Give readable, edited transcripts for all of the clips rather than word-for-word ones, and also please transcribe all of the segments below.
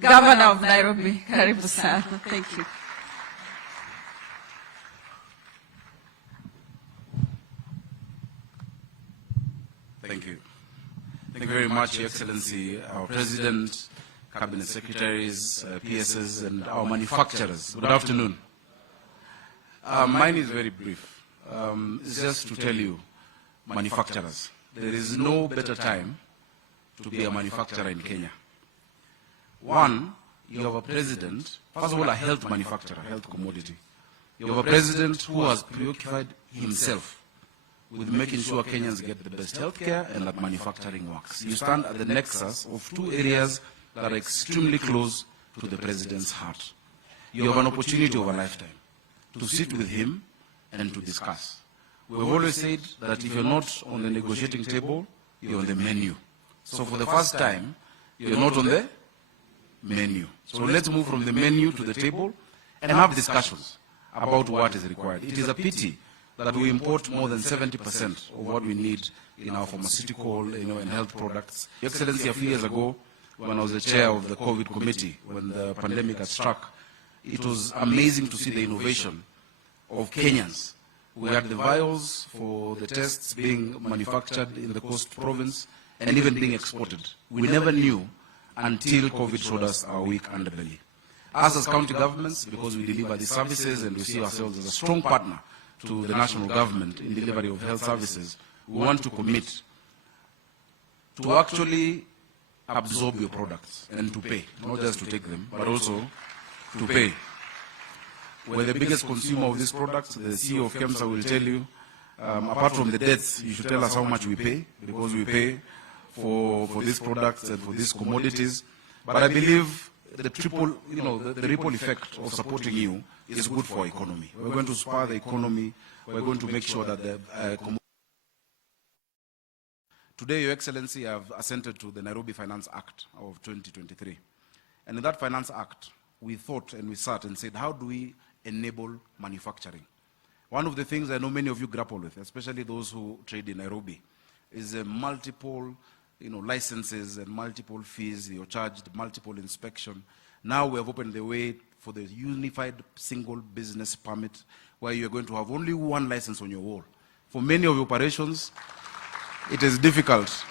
Governor of Nairobi. Karibu sana. Thank you. Thank you. Thank you very much, Your Excellency, our President, Cabinet Secretaries, PSs, and our manufacturers. Good afternoon. Mine is very brief. It's just to tell you, manufacturers, there is no better time to be a manufacturer in Kenya. One, you have a president, first of all, a health manufacturer, health commodity. You have a president who has preoccupied himself with making sure Kenyans get the best health care and that manufacturing works. You stand at the nexus of two areas that are extremely close to the president's heart. You have an opportunity of a lifetime to sit with him and to discuss. We've always said that if you're not on the negotiating table, you're on the menu. So for the first time, you're not on the menu. So let's move from the menu to the table and have discussions about what is required. It is a pity that we import more than 70% of what we need in our pharmaceutical, and health products. Your Excellency, a few years ago, when I was the chair of the COVID committee, when the pandemic had struck, it was amazing to see the innovation of Kenyans. We had the vials for the tests being manufactured in the Coast Province and even being exported. We never knew until COVID showed us our weak underbelly. Us as county governments, because we deliver these services and we see ourselves as a strong partner to the national government in delivery of health services, we want to commit to actually absorb your products and to pay, not just to take them, but also to pay. We're the biggest consumer of these products. The CEO of KEMSA will tell you, apart from the debts, you should tell us how much we pay, because we pay for these products and for these commodities. But I believe the the ripple effect of supporting you is good for our economy. We're going to spur the economy. We're going to make sure that the Today, Your Excellency, I have assented to the Nairobi Finance Act of 2023. And in that Finance Act, we thought and we sat and said, how do we enable manufacturing? One of the things I know many of you grapple with, especially those who trade in Nairobi, is multiple licenses and multiple fees. You're charged, multiple inspection. Now we have opened the way for the unified single business permit, where you're going to have only one license on your wall. For many of your operations, it is difficult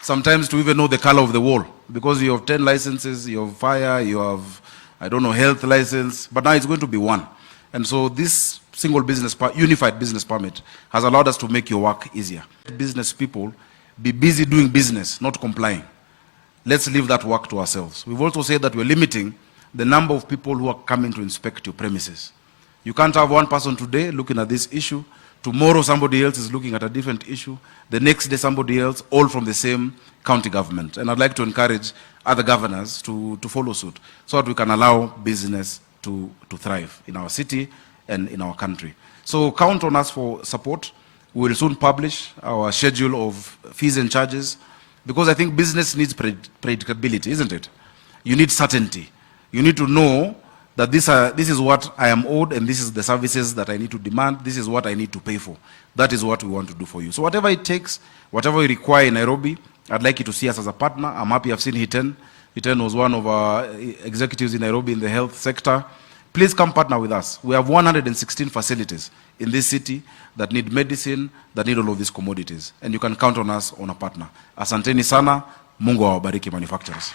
sometimes to even know the color of the wall, because you have 10 licenses, you have fire, you have, health license, but now it's going to be one. And so this single business, unified business permit has allowed us to make your work easier. Business people be busy doing business, not complying. Let's leave that work to ourselves. We've also said that we're limiting the number of people who are coming to inspect your premises. You can't have one person today looking at this issue. Tomorrow somebody else is looking at a different issue. The next day somebody else, all from the same county government. And I'd like to encourage other governors to follow suit, so that we can allow business to thrive in our city and in our country. So count on us for support. We will soon publish our schedule of fees and charges, because I think business needs predictability, isn't it? You need certainty. You need to know that this is what I am owed, and this is the services that I need to demand, this is what I need to pay for. That is what we want to do for you. So whatever it takes, whatever we require in Nairobi, I'd like you to see us as a partner. I'm happy I've seen Hiten. Hiten was one of our executives in Nairobi in the health sector. Please come partner with us. We have 116 facilities in this city that need medicine, that need all of these commodities. And you can count on us on a partner. Asanteni sana, Mungu awabariki manufacturers.